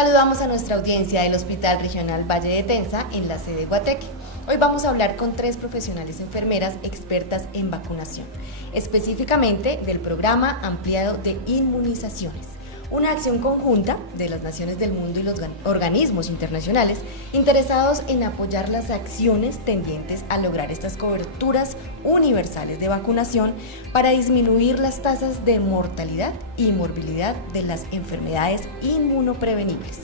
Saludamos a nuestra audiencia del Hospital Regional Valle de Tenza en la sede Guateque. Hoy vamos a hablar con 3 profesionales enfermeras expertas en vacunación, específicamente del programa ampliado de inmunizaciones, una acción conjunta de las naciones del mundo y los organismos internacionales interesados en apoyar las acciones tendientes a lograr estas coberturas universales de vacunación para disminuir las tasas de mortalidad y morbilidad de las enfermedades inmunoprevenibles,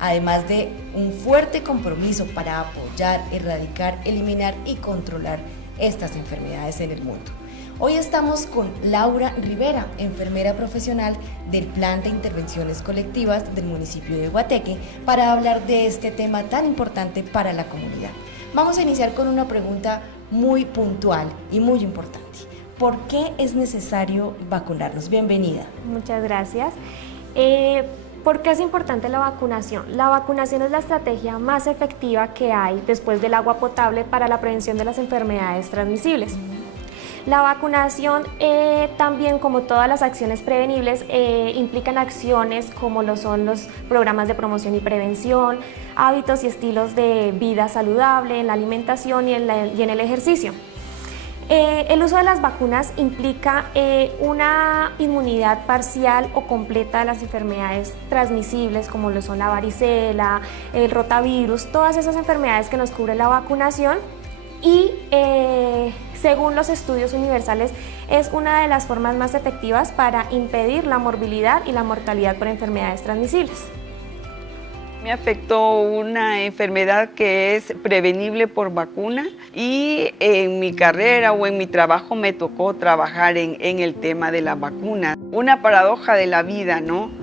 además de un fuerte compromiso para apoyar, erradicar, eliminar y controlar estas enfermedades en el mundo. Hoy estamos con Laura Rivera, enfermera profesional del Plan de Intervenciones Colectivas del municipio de Guateque, para hablar de este tema tan importante para la comunidad. Vamos a iniciar con una pregunta muy puntual y muy importante. ¿Por qué es necesario vacunarnos? Bienvenida. Muchas gracias. ¿Por qué es importante la vacunación? La vacunación es la estrategia más efectiva que hay después del agua potable para la prevención de las enfermedades transmisibles. La vacunación, también como todas las acciones prevenibles, implican acciones como lo son los programas de promoción y prevención, hábitos y estilos de vida saludable, en la alimentación y en el ejercicio. El uso de las vacunas implica una inmunidad parcial o completa de las enfermedades transmisibles como lo son la varicela, el rotavirus, todas esas enfermedades que nos cubre la vacunación y según los estudios universales es una de las formas más efectivas para impedir la morbilidad y la mortalidad por enfermedades transmisibles. Me afectó una enfermedad que es prevenible por vacuna y en mi carrera o en mi trabajo me tocó trabajar en el tema de la vacuna. Una paradoja de la vida, ¿no?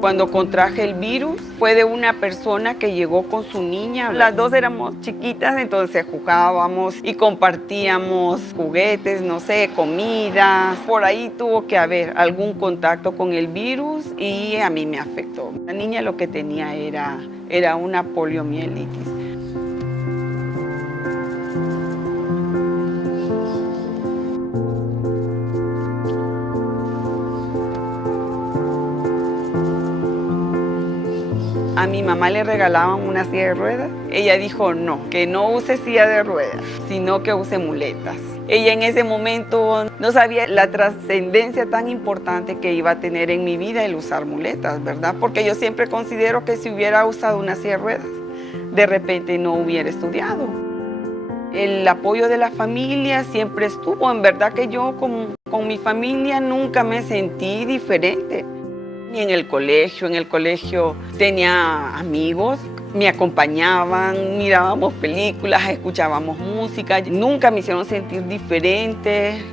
Cuando contraje el virus fue de una persona que llegó con su niña. Las dos éramos chiquitas, entonces jugábamos y compartíamos juguetes, no sé, comida. Por ahí tuvo que haber algún contacto con el virus y a mí me afectó. La niña lo que tenía era una poliomielitis. A mi mamá le regalaban una silla de ruedas. Ella dijo no, que no use silla de ruedas, sino que use muletas. Ella en ese momento no sabía la trascendencia tan importante que iba a tener en mi vida el usar muletas, ¿verdad? Porque yo siempre considero que si hubiera usado una silla de ruedas, de repente no hubiera estudiado. El apoyo de la familia siempre estuvo. En verdad que yo con mi familia nunca me sentí diferente. Ni en el colegio tenía amigos, me acompañaban, mirábamos películas, escuchábamos música, nunca me hicieron sentir diferente.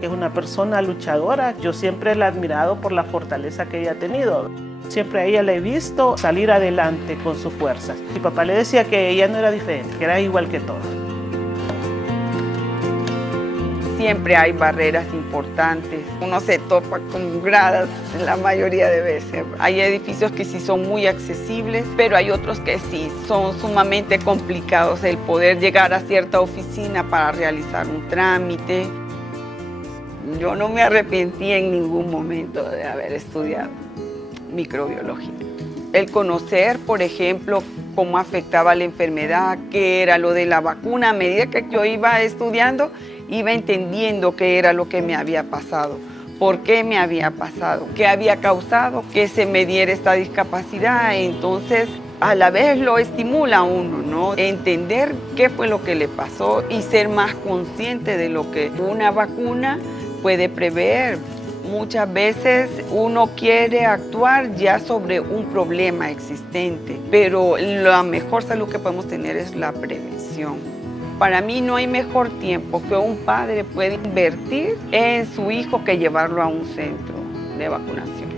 Es una persona luchadora, yo siempre la he admirado por la fortaleza que ella ha tenido. Siempre a ella la he visto salir adelante con sus fuerzas. Mi papá le decía que ella no era diferente, que era igual que todos. Siempre hay barreras importantes, uno se topa con gradas la mayoría de veces. Hay edificios que sí son muy accesibles, pero hay otros que sí son sumamente complicados el poder llegar a cierta oficina para realizar un trámite. Yo no me arrepentí en ningún momento de haber estudiado microbiología. El conocer, por ejemplo, cómo afectaba la enfermedad, qué era lo de la vacuna, a medida que yo iba estudiando, iba entendiendo qué era lo que me había pasado, por qué me había pasado, qué había causado que se me diera esta discapacidad. Entonces, a la vez lo estimula a uno, ¿no? Entender qué fue lo que le pasó y ser más consciente de lo que una vacuna puede prever. Muchas veces uno quiere actuar ya sobre un problema existente, pero la mejor salud que podemos tener es la prevención. Para mí no hay mejor tiempo que un padre puede invertir en su hijo que llevarlo a un centro de vacunación.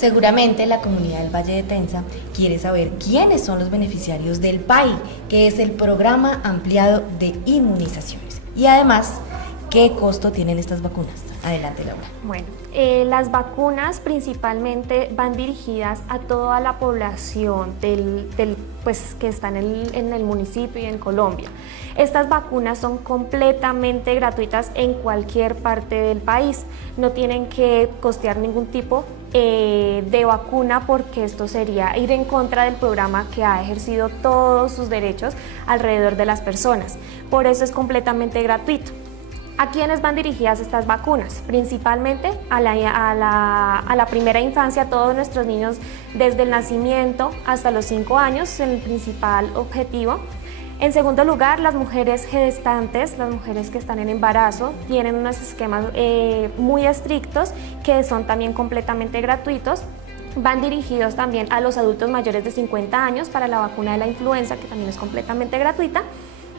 Seguramente la comunidad del Valle de Tensa quiere saber quiénes son los beneficiarios del PAI, que es el Programa Ampliado de Inmunizaciones. Y además, ¿qué costo tienen estas vacunas? Adelante, Laura. Bueno, las vacunas principalmente van dirigidas a toda la población pues, que está en el municipio y en Colombia. Estas vacunas son completamente gratuitas en cualquier parte del país. No tienen que costear ningún tipo de vacuna, porque esto sería ir en contra del programa que ha ejercido todos sus derechos alrededor de las personas. Por eso es completamente gratuito. ¿A quiénes van dirigidas estas vacunas? Principalmente a la primera infancia, a todos nuestros niños desde el nacimiento hasta los 5 años, el principal objetivo. En segundo lugar, las mujeres gestantes, las mujeres que están en embarazo, tienen unos esquemas muy estrictos que son también completamente gratuitos. Van dirigidos también a los adultos mayores de 50 años para la vacuna de la influenza, que también es completamente gratuita.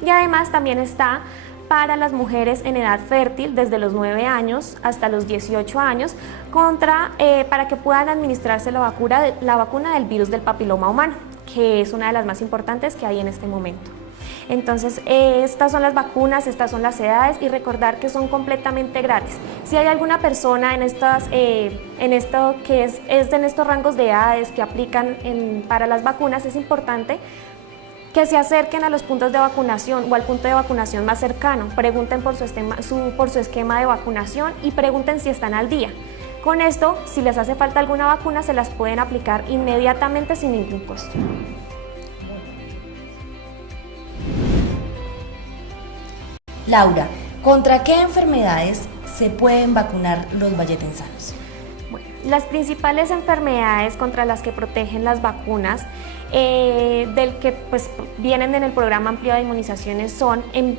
Y además también está para las mujeres en edad fértil desde los 9 años hasta los 18 años para que puedan administrarse la vacuna del virus del papiloma humano, que es una de las más importantes que hay en este momento. Entonces, estas son las vacunas, estas son las edades, y recordar que son completamente gratis. Si hay alguna persona en estos rangos de edades que aplican para las vacunas, es importante que se acerquen a los puntos de vacunación o al punto de vacunación más cercano, pregunten por su esquema de vacunación y pregunten si están al día. Con esto, si les hace falta alguna vacuna, se las pueden aplicar inmediatamente sin ningún costo. Laura, ¿contra qué enfermedades se pueden vacunar los valletensanos? Bueno, las principales enfermedades contra las que protegen las vacunas del que pues, vienen en el programa ampliado de inmunizaciones son, en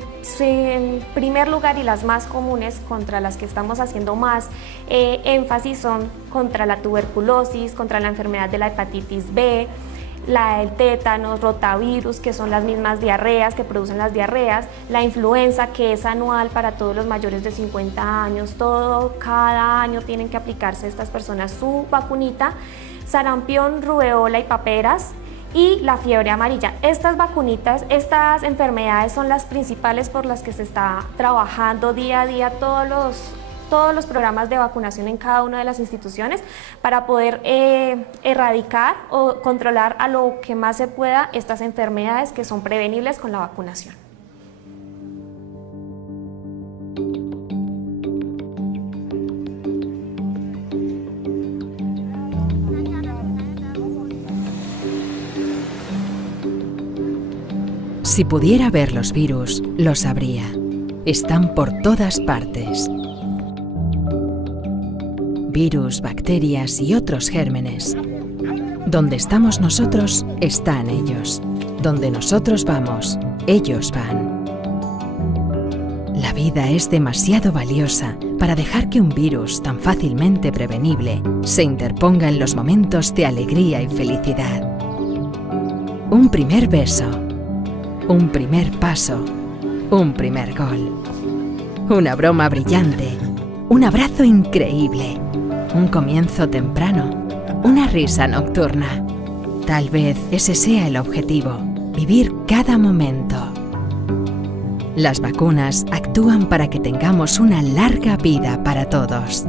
primer lugar, y las más comunes contra las que estamos haciendo más énfasis, son contra la tuberculosis, contra la enfermedad de la hepatitis B, la del tétanos, rotavirus, que son las mismas diarreas que producen las diarreas, la influenza, que es anual para todos los mayores de 50 años, cada año tienen que aplicarse estas personas su vacunita, sarampión, rubeola y paperas, y la fiebre amarilla. Estas enfermedades son las principales por las que se está trabajando día a día todos los programas de vacunación en cada una de las instituciones para poder erradicar o controlar a lo que más se pueda estas enfermedades que son prevenibles con la vacunación. Si pudiera ver los virus, lo sabría. Están por todas partes. Virus, bacterias y otros gérmenes. Donde estamos nosotros, están ellos. Donde nosotros vamos, ellos van. La vida es demasiado valiosa para dejar que un virus tan fácilmente prevenible se interponga en los momentos de alegría y felicidad. Un primer beso. Un primer paso, un primer gol, una broma brillante, un abrazo increíble, un comienzo temprano, una risa nocturna. Tal vez ese sea el objetivo, vivir cada momento. Las vacunas actúan para que tengamos una larga vida para todos.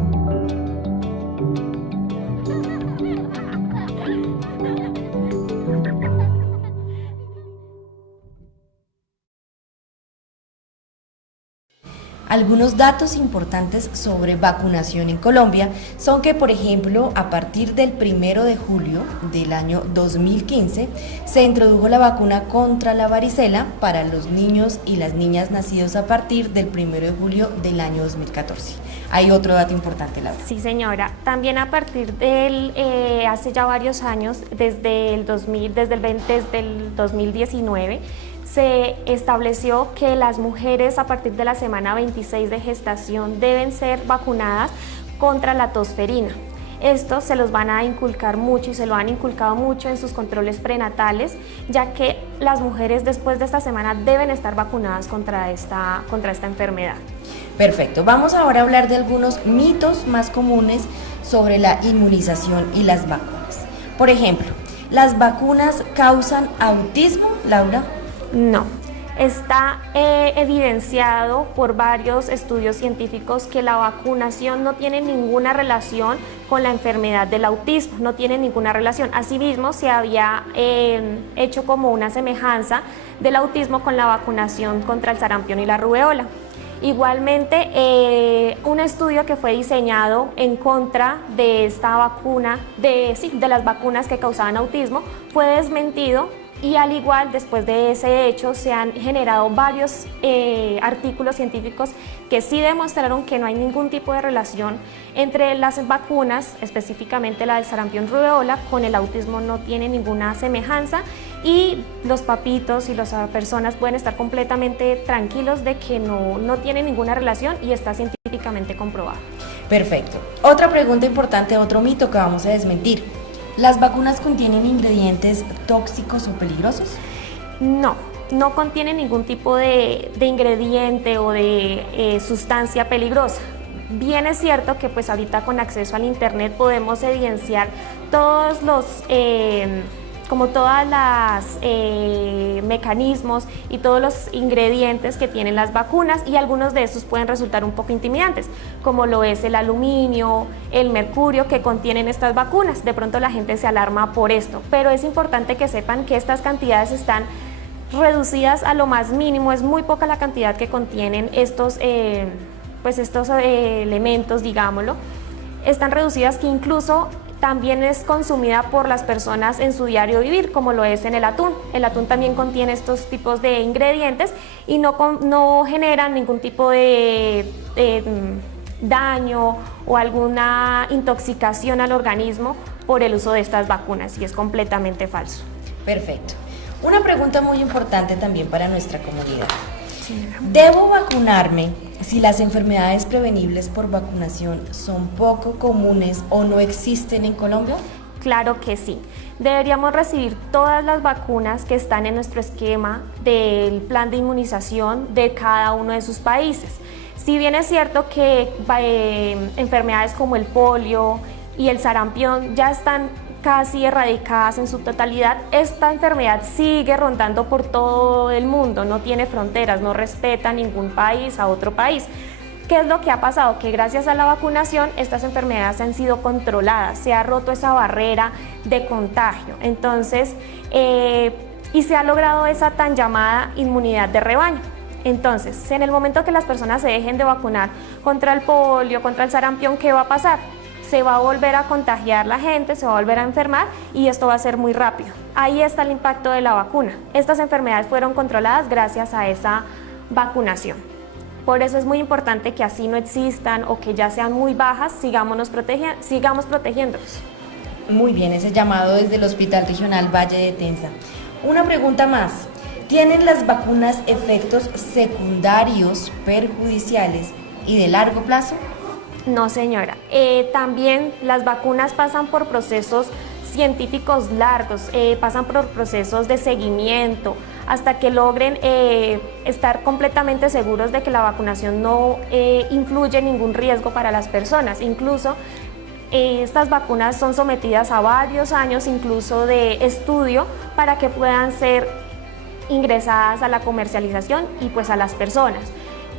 Algunos datos importantes sobre vacunación en Colombia son que, por ejemplo, a partir del 1 de julio del año 2015 se introdujo la vacuna contra la varicela para los niños y las niñas nacidos a partir del 1 de julio del año 2014. Hay otro dato importante, Laura. Sí, señora. También a partir hace ya varios años, desde el 2019, se estableció que las mujeres a partir de la semana 26 de gestación deben ser vacunadas contra la tosferina. Esto se los van a inculcar mucho y se lo han inculcado mucho en sus controles prenatales, ya que las mujeres después de esta semana deben estar vacunadas contra esta enfermedad. Perfecto, vamos ahora a hablar de algunos mitos más comunes sobre la inmunización y las vacunas. Por ejemplo, ¿las vacunas causan autismo, Laura? No. Está evidenciado por varios estudios científicos que la vacunación no tiene ninguna relación con la enfermedad del autismo, no tiene ninguna relación. Asimismo, se había hecho como una semejanza del autismo con la vacunación contra el sarampión y la rubeola. Igualmente, un estudio que fue diseñado en contra de esta vacuna, de las vacunas que causaban autismo, fue desmentido. Y al igual, después de ese hecho, se han generado varios artículos científicos que sí demostraron que no hay ningún tipo de relación entre las vacunas, específicamente la del sarampión rubeola, con el autismo. No tiene ninguna semejanza y los papitos y las personas pueden estar completamente tranquilos de que no tiene ninguna relación y está científicamente comprobado. Perfecto. Otra pregunta importante, otro mito que vamos a desmentir. ¿Las vacunas contienen ingredientes tóxicos o peligrosos? No, no contiene ningún tipo de ingrediente o de sustancia peligrosa. Bien es cierto que pues ahorita con acceso al internet podemos evidenciar todos los mecanismos y todos los ingredientes que tienen las vacunas, y algunos de estos pueden resultar un poco intimidantes, como lo es el aluminio, el mercurio que contienen estas vacunas. De pronto la gente se alarma por esto, pero es importante que sepan que estas cantidades están reducidas a lo más mínimo. Es muy poca la cantidad que contienen estos elementos, digámoslo. Están reducidas, que incluso también es consumida por las personas en su diario vivir, como lo es en el atún. El atún también contiene estos tipos de ingredientes y no generan ningún tipo de daño o alguna intoxicación al organismo por el uso de estas vacunas, y es completamente falso. Perfecto. Una pregunta muy importante también para nuestra comunidad. ¿Debo vacunarme si las enfermedades prevenibles por vacunación son poco comunes o no existen en Colombia? Claro que sí. Deberíamos recibir todas las vacunas que están en nuestro esquema del plan de inmunización de cada uno de sus países. Si bien es cierto que enfermedades como el polio y el sarampión ya están casi erradicadas en su totalidad, esta enfermedad sigue rondando por todo el mundo, no tiene fronteras, no respeta ningún país a otro país. ¿Qué es lo que ha pasado? Que gracias a la vacunación estas enfermedades han sido controladas, se ha roto esa barrera de contagio. Entonces, y se ha logrado esa tan llamada inmunidad de rebaño. Entonces, en el momento que las personas se dejen de vacunar contra el polio, contra el sarampión, ¿qué va a pasar? Se va a volver a contagiar la gente, se va a volver a enfermar, y esto va a ser muy rápido. Ahí está el impacto de la vacuna. Estas enfermedades fueron controladas gracias a esa vacunación. Por eso es muy importante que así no existan o que ya sean muy bajas, sigamos protegiéndolos. Muy bien, ese llamado desde el Hospital Regional Valle de Tensa. Una pregunta más. ¿Tienen las vacunas efectos secundarios perjudiciales y de largo plazo? No, señora. También las vacunas pasan por procesos científicos largos, pasan por procesos de seguimiento hasta que logren estar completamente seguros de que la vacunación no influye en ningún riesgo para las personas. Incluso estas vacunas son sometidas a varios años incluso de estudio para que puedan ser ingresadas a la comercialización y pues a las personas.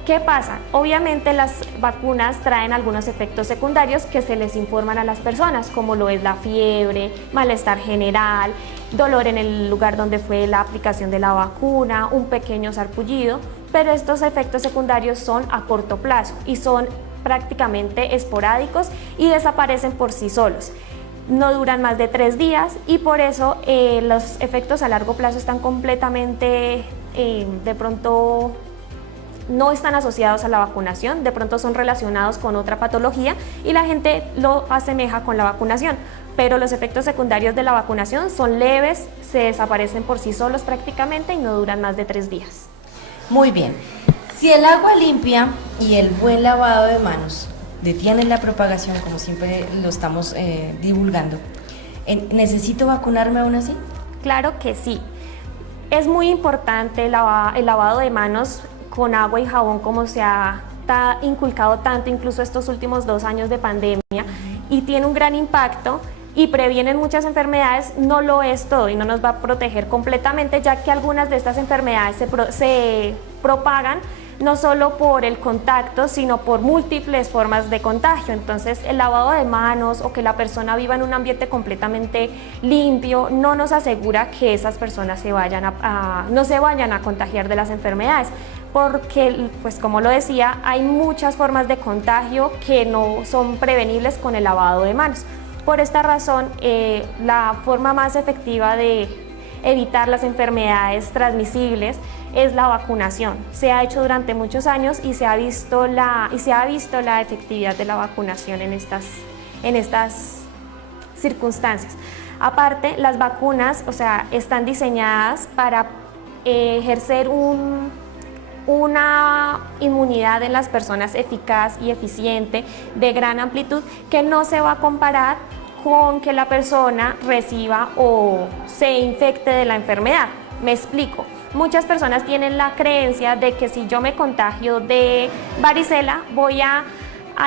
¿Qué pasa? Obviamente las vacunas traen algunos efectos secundarios que se les informan a las personas, como lo es la fiebre, malestar general, dolor en el lugar donde fue la aplicación de la vacuna, un pequeño sarpullido, pero estos efectos secundarios son a corto plazo y son prácticamente esporádicos y desaparecen por sí solos. No duran más de 3 días y por eso los efectos a largo plazo están completamente, de pronto, no están asociados a la vacunación, de pronto son relacionados con otra patología y la gente lo asemeja con la vacunación, pero los efectos secundarios de la vacunación son leves, se desaparecen por sí solos prácticamente y no duran más de 3 días. Muy bien. Si el agua limpia y el buen lavado de manos detienen la propagación, como siempre lo estamos divulgando, ¿necesito vacunarme aún así? Claro que sí. Es muy importante el lavado de manos con agua y jabón, como se ha inculcado tanto, incluso estos últimos 2 años de pandemia, y tiene un gran impacto y previenen muchas enfermedades, no lo es todo y no nos va a proteger completamente, ya que algunas de estas enfermedades se propagan no solo por el contacto, sino por múltiples formas de contagio. Entonces, el lavado de manos o que la persona viva en un ambiente completamente limpio no nos asegura que esas personas no se vayan a contagiar de las enfermedades, porque, pues como lo decía, hay muchas formas de contagio que no son prevenibles con el lavado de manos. Por esta razón, la forma más efectiva de evitar las enfermedades transmisibles es la vacunación. Se ha hecho durante muchos años y se ha visto la efectividad de la vacunación en estas circunstancias. Aparte, las vacunas, están diseñadas para ejercer una inmunidad en las personas eficaz y eficiente, de gran amplitud, que no se va a comparar con que la persona reciba o se infecte de la enfermedad. Me explico. Muchas personas tienen la creencia de que si yo me contagio de varicela voy a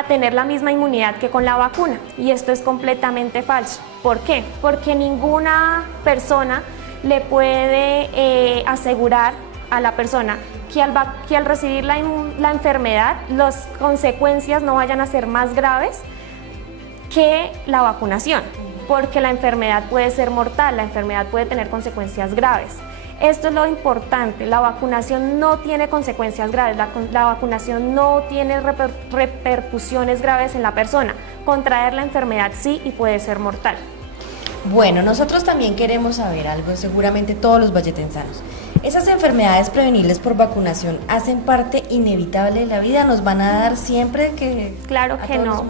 tener la misma inmunidad que con la vacuna, y esto es completamente falso. ¿Por qué? Porque ninguna persona le puede asegurar a la persona que al recibir la enfermedad las consecuencias no vayan a ser más graves que la vacunación, porque la enfermedad puede ser mortal, la enfermedad puede tener consecuencias graves. Esto es lo importante, la vacunación no tiene consecuencias graves, la vacunación no tiene repercusiones graves en la persona. Contraer la enfermedad sí, y puede ser mortal. Bueno, nosotros también queremos saber algo, seguramente todos los valletensanos. ¿Esas enfermedades prevenibles por vacunación hacen parte inevitable de la vida? ¿Nos van a dar siempre Claro que no.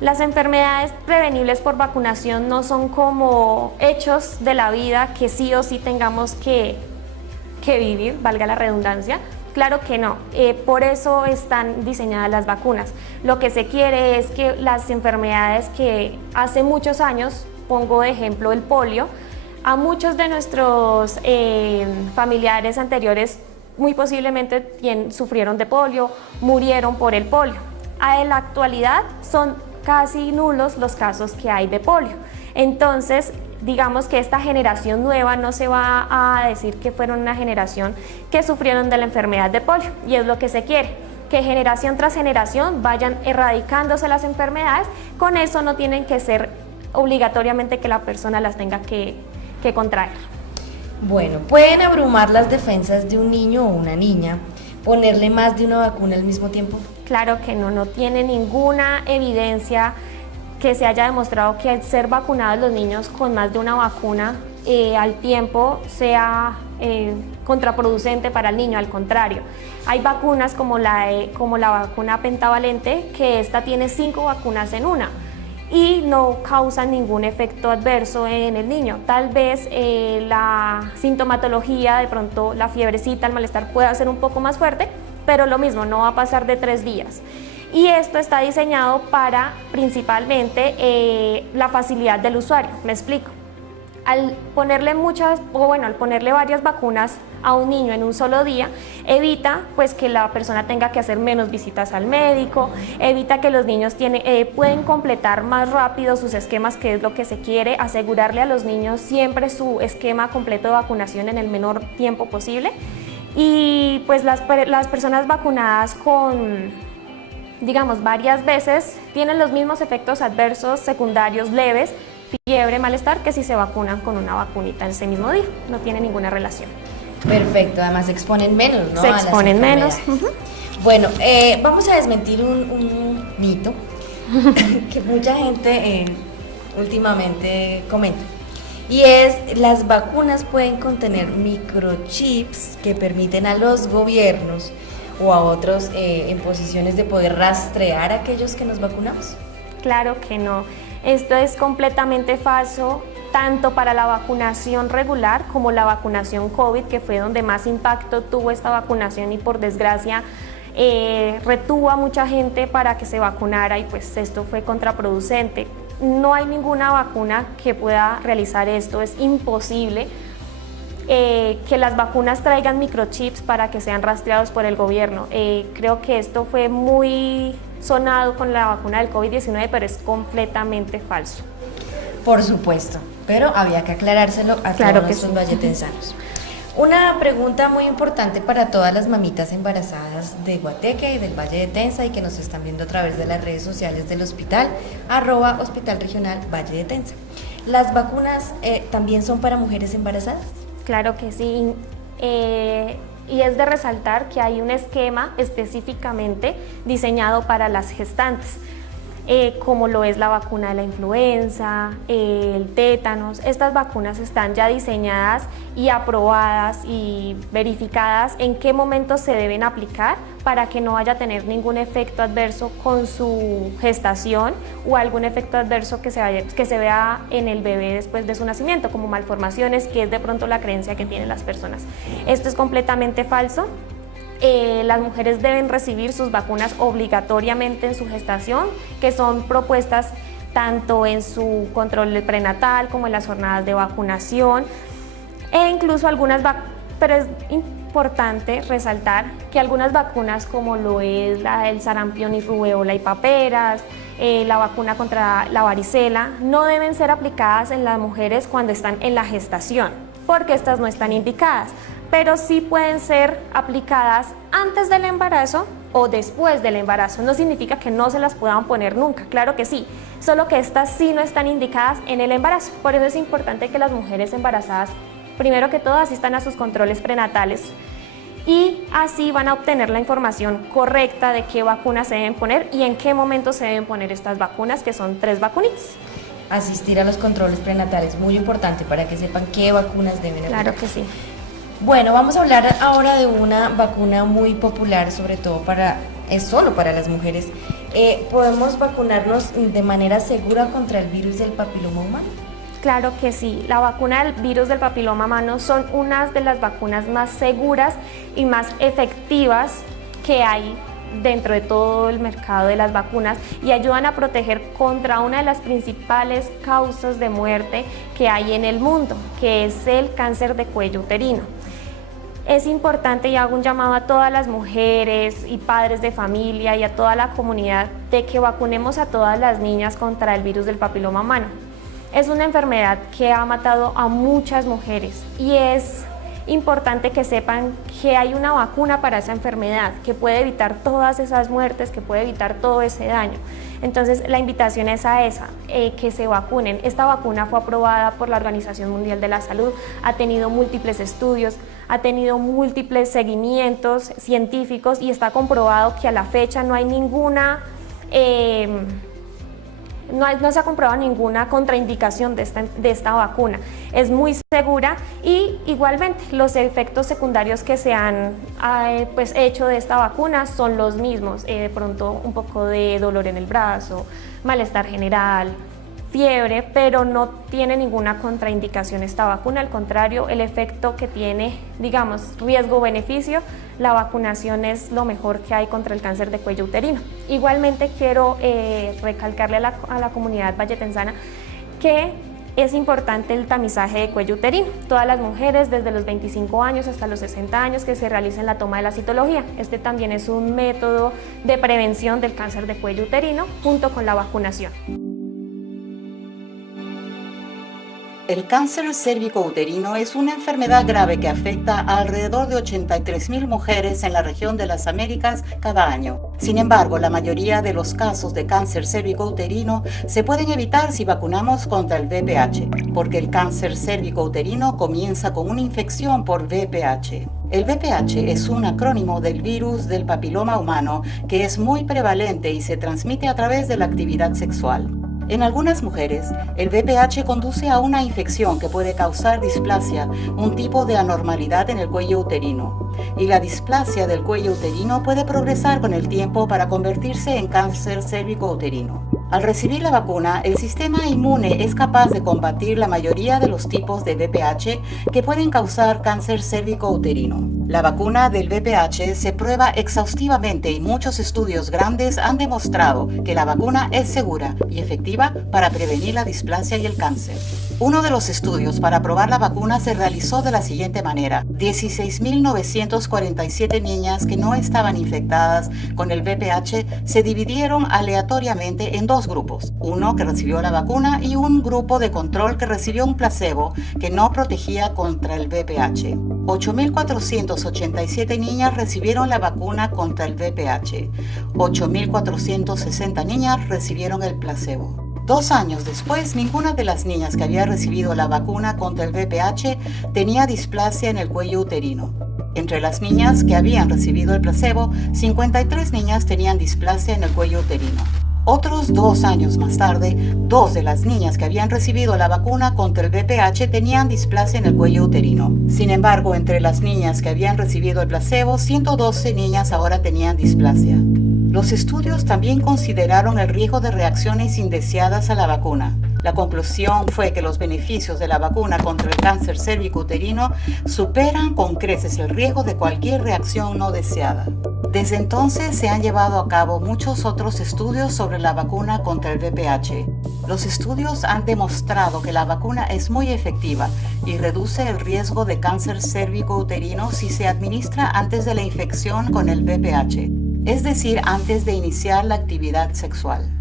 Las enfermedades prevenibles por vacunación no son como hechos de la vida que sí o sí tengamos que vivir, valga la redundancia. Claro que no, por eso están diseñadas las vacunas. Lo que se quiere es que las enfermedades que hace muchos años, pongo de ejemplo el polio, a muchos de nuestros familiares anteriores muy posiblemente sufrieron de polio, murieron por el polio. En la actualidad son casi nulos los casos que hay de polio. Entonces, digamos que esta generación nueva no se va a decir que fueron una generación que sufrieron de la enfermedad de polio, y es lo que se quiere, que generación tras generación vayan erradicándose las enfermedades. Con eso no tienen que ser obligatoriamente que la persona las tenga que contraer. Bueno, ¿pueden abrumar las defensas de un niño o una niña ponerle más de una vacuna al mismo tiempo? Claro que no tiene ninguna evidencia que se haya demostrado que al ser vacunados los niños con más de una vacuna al tiempo sea contraproducente para el niño. Al contrario, hay vacunas como la vacuna pentavalente, que esta tiene 5 vacunas en una y no causan ningún efecto adverso en el niño. Tal vez la sintomatología, de pronto la fiebrecita, el malestar pueda ser un poco más fuerte, pero lo mismo, no va a pasar de 3 días. Y esto está diseñado para principalmente la facilidad del usuario. Me explico. Al ponerle varias vacunas a un niño en un solo día, evita pues que la persona tenga que hacer menos visitas al médico, evita que los niños pueden completar más rápido sus esquemas, que es lo que se quiere, asegurarle a los niños siempre su esquema completo de vacunación en el menor tiempo posible. Y pues las personas vacunadas varias veces tienen los mismos efectos adversos secundarios leves, fiebre, malestar, que si se vacunan con una vacunita en ese mismo día. No tiene ninguna relación. Perfecto, además se exponen menos, ¿no? Se exponen menos. Bueno, vamos a desmentir un mito que mucha gente últimamente comenta. Y es, las vacunas pueden contener microchips que permiten a los gobiernos o a otros en posiciones de poder rastrear a aquellos que nos vacunamos. Claro que no. Esto es completamente falso, tanto para la vacunación regular como la vacunación COVID, que fue donde más impacto tuvo esta vacunación y por desgracia retuvo a mucha gente para que se vacunara, y pues esto fue contraproducente. No hay ninguna vacuna que pueda realizar esto, es imposible. que las vacunas traigan microchips para que sean rastreados por el gobierno. Creo que esto fue muy sonado con la vacuna del COVID-19, pero es completamente falso. Por supuesto, pero había que aclarárselo a Claro todos que nuestros sí. valletensanos. Una pregunta muy importante para todas las mamitas embarazadas de Guateque y del Valle de Tensa y que nos están viendo a través de las redes sociales del hospital, @Hospital Regional Valle de Tensa. ¿Las vacunas también son para mujeres embarazadas? Claro que sí. Y es de resaltar que hay un esquema específicamente diseñado para las gestantes, como lo es la vacuna de la influenza, el tétanos. Estas vacunas están ya diseñadas y aprobadas y verificadas en qué momento se deben aplicar para que no vaya a tener ningún efecto adverso con su gestación o algún efecto adverso que se vea en el bebé después de su nacimiento, como malformaciones, que es de pronto la creencia que tienen las personas. Esto es completamente falso. Las mujeres deben recibir sus vacunas obligatoriamente en su gestación, que son propuestas tanto en su control prenatal como en las jornadas de vacunación, e incluso pero es importante resaltar que algunas vacunas como lo es el sarampión y rubéola y paperas, la vacuna contra la varicela, no deben ser aplicadas en las mujeres cuando están en la gestación, porque estas no están indicadas, pero sí pueden ser aplicadas antes del embarazo o después del embarazo. No significa que no se las puedan poner nunca, claro que sí, solo que estas sí no están indicadas en el embarazo. Por eso es importante que las mujeres embarazadas, primero que todo, asistan a sus controles prenatales y así van a obtener la información correcta de qué vacunas se deben poner y en qué momento se deben poner estas vacunas, que son 3 vacunitas. Asistir a los controles prenatales, muy importante para que sepan qué vacunas deben aplicar. Claro que sí. Bueno, vamos a hablar ahora de una vacuna muy popular, sobre todo es solo para las mujeres. ¿Podemos vacunarnos de manera segura contra el virus del papiloma humano? Claro que sí, la vacuna del virus del papiloma humano son unas de las vacunas más seguras y más efectivas que hay dentro de todo el mercado de las vacunas y ayudan a proteger contra una de las principales causas de muerte que hay en el mundo, que es el cáncer de cuello uterino. Es importante y hago un llamado a todas las mujeres y padres de familia y a toda la comunidad de que vacunemos a todas las niñas contra el virus del papiloma humano. Es una enfermedad que ha matado a muchas mujeres y es importante que sepan que hay una vacuna para esa enfermedad, que puede evitar todas esas muertes, que puede evitar todo ese daño. Entonces la invitación es a esa, que se vacunen. Esta vacuna fue aprobada por la Organización Mundial de la Salud, ha tenido múltiples estudios, ha tenido múltiples seguimientos científicos y está comprobado que a la fecha no hay ninguna... No se ha comprobado ninguna contraindicación de esta vacuna. Es muy segura y igualmente los efectos secundarios que se han hecho de esta vacuna son los mismos. De pronto un poco de dolor en el brazo, malestar general, fiebre, pero no tiene ninguna contraindicación esta vacuna. Al contrario, el efecto que tiene, digamos, riesgo-beneficio, la vacunación es lo mejor que hay contra el cáncer de cuello uterino. Igualmente quiero recalcarle a la comunidad valletensana que es importante el tamizaje de cuello uterino. Todas las mujeres desde los 25 años hasta los 60 años que se realicen la toma de la citología. Este también es un método de prevención del cáncer de cuello uterino junto con la vacunación. El cáncer cérvico-uterino es una enfermedad grave que afecta a alrededor de 83.000 mujeres en la región de las Américas cada año. Sin embargo, la mayoría de los casos de cáncer cérvico-uterino se pueden evitar si vacunamos contra el VPH, porque el cáncer cérvico-uterino comienza con una infección por VPH. El VPH es un acrónimo del virus del papiloma humano que es muy prevalente y se transmite a través de la actividad sexual. En algunas mujeres, el VPH conduce a una infección que puede causar displasia, un tipo de anormalidad en el cuello uterino. Y la displasia del cuello uterino puede progresar con el tiempo para convertirse en cáncer cérvico-uterino. Al recibir la vacuna, el sistema inmune es capaz de combatir la mayoría de los tipos de VPH que pueden causar cáncer cérvico-uterino. La vacuna del VPH se prueba exhaustivamente y muchos estudios grandes han demostrado que la vacuna es segura y efectiva para prevenir la displasia y el cáncer. Uno de los estudios para probar la vacuna se realizó de la siguiente manera. 16.947 niñas que no estaban infectadas con el VPH se dividieron aleatoriamente en dos grupos, uno que recibió la vacuna y un grupo de control que recibió un placebo que no protegía contra el VPH. 8.487 niñas recibieron la vacuna contra el VPH. 8.460 niñas recibieron el placebo. 2 años después, ninguna de las niñas que había recibido la vacuna contra el VPH tenía displasia en el cuello uterino. Entre las niñas que habían recibido el placebo, 53 niñas tenían displasia en el cuello uterino. Otros 2 años más tarde, 2 de las niñas que habían recibido la vacuna contra el VPH tenían displasia en el cuello uterino. Sin embargo, entre las niñas que habían recibido el placebo, 112 niñas ahora tenían displasia. Los estudios también consideraron el riesgo de reacciones indeseadas a la vacuna. La conclusión fue que los beneficios de la vacuna contra el cáncer cérvico-uterino superan con creces el riesgo de cualquier reacción no deseada. Desde entonces se han llevado a cabo muchos otros estudios sobre la vacuna contra el VPH. Los estudios han demostrado que la vacuna es muy efectiva y reduce el riesgo de cáncer cérvico-uterino si se administra antes de la infección con el VPH, es decir, antes de iniciar la actividad sexual.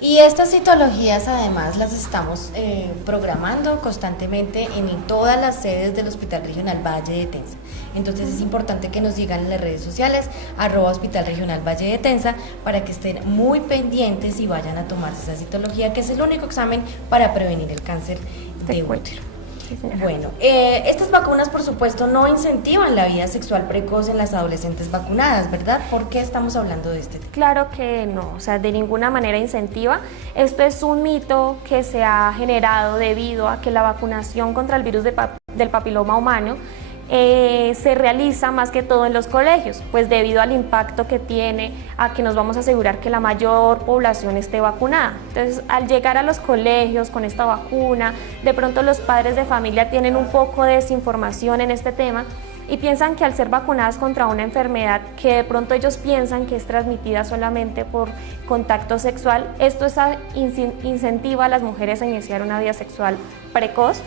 Y estas citologías además las estamos programando constantemente en todas las sedes del Hospital Regional Valle de Tensa. Entonces es importante que nos sigan en las redes sociales, @Hospital Regional Valle de Tensa, para que estén muy pendientes y vayan a tomarse esa citología, que es el único examen para prevenir el cáncer de útero. Bueno, estas vacunas por supuesto no incentivan la vida sexual precoz en las adolescentes vacunadas, ¿verdad? ¿Por qué estamos hablando de este tema? Claro que no, o sea, de ninguna manera incentiva. Esto es un mito que se ha generado debido a que la vacunación contra el virus del papiloma humano se realiza más que todo en los colegios, pues debido al impacto que tiene a que nos vamos a asegurar que la mayor población esté vacunada. Entonces, al llegar a los colegios con esta vacuna, de pronto los padres de familia tienen un poco de desinformación en este tema y piensan que al ser vacunadas contra una enfermedad que de pronto ellos piensan que es transmitida solamente por contacto sexual, esto incentiva a las mujeres a iniciar una vida sexual precoz,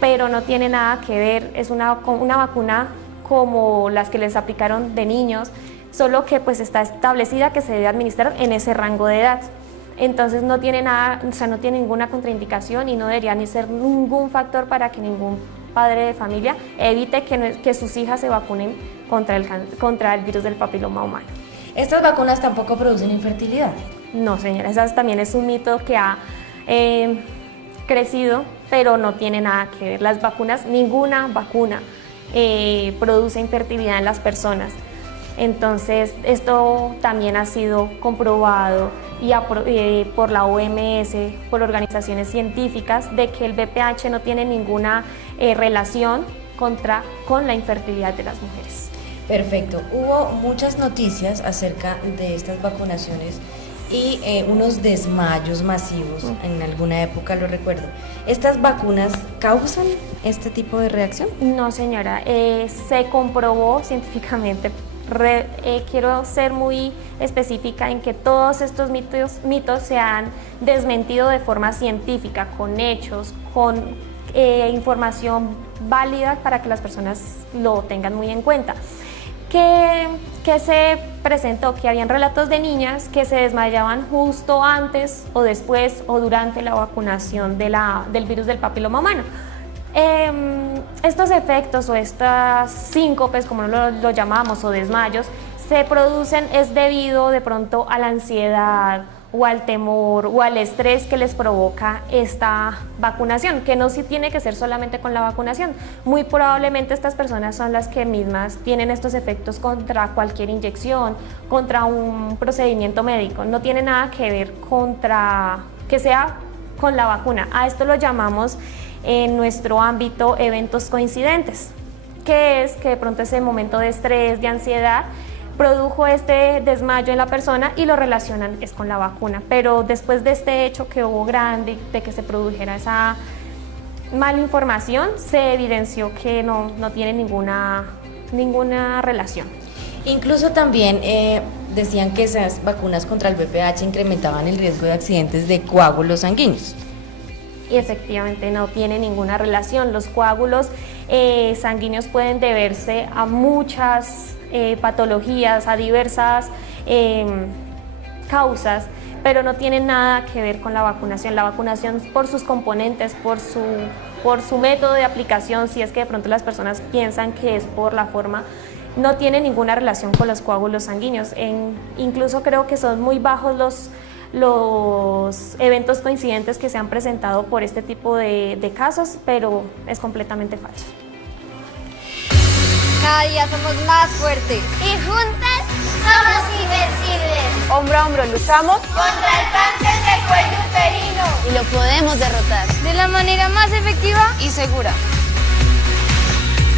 pero no tiene nada que ver, es una vacuna como las que les aplicaron de niños, solo que pues está establecida que se debe administrar en ese rango de edad. Entonces no tiene nada, o sea, no tiene ninguna contraindicación y no debería ni ser ningún factor para que ningún padre de familia evite que sus hijas se vacunen contra el virus del papiloma humano. ¿Estas vacunas tampoco producen infertilidad? No, señora, esa también es un mito que ha crecido, pero no tiene nada que ver. Las vacunas, ninguna vacuna produce infertilidad en las personas. Entonces, esto también ha sido comprobado por la OMS, por organizaciones científicas, de que el VPH no tiene ninguna relación con la infertilidad de las mujeres. Perfecto. Hubo muchas noticias acerca de estas vacunaciones y unos desmayos masivos en alguna época, lo recuerdo. ¿Estas vacunas causan este tipo de reacción? No, señora, se comprobó científicamente. Quiero ser muy específica en que todos estos mitos se han desmentido de forma científica, con hechos, con información válida para que las personas lo tengan muy en cuenta. ¿Qué se presentó? Que habían relatos de niñas que se desmayaban justo antes o después o durante la vacunación del virus del papiloma humano. Estos efectos o estas síncopes, como lo llamamos, o desmayos, se producen es debido de pronto a la ansiedad o al temor o al estrés que les provoca esta vacunación, que no sí tiene que ser solamente con la vacunación. Muy probablemente estas personas son las que mismas tienen estos efectos contra cualquier inyección, contra un procedimiento médico. No tiene nada que ver que sea con la vacuna. A esto lo llamamos en nuestro ámbito eventos coincidentes. que es que de pronto ese momento de estrés, de ansiedad, produjo este desmayo en la persona y lo relacionan es con la vacuna. Pero después de este hecho que hubo grande, de que se produjera esa mala información, se evidenció que no tiene ninguna relación. Incluso también decían que esas vacunas contra el VPH incrementaban el riesgo de accidentes de coágulos sanguíneos. Y efectivamente no tiene ninguna relación. Los coágulos sanguíneos pueden deberse a muchas patologías, a diversas causas, pero no tienen nada que ver con la vacunación. La vacunación, por sus componentes, por su método de aplicación, si es que de pronto las personas piensan que es por la forma, no tiene ninguna relación con los coágulos sanguíneos. Incluso creo que son muy bajos los eventos coincidentes que se han presentado por este tipo de casos, pero es completamente falso. Cada día somos más fuertes y juntas somos invencibles. Hombro a hombro luchamos Contra el cáncer de cuello uterino y lo podemos derrotar de la manera más efectiva y segura.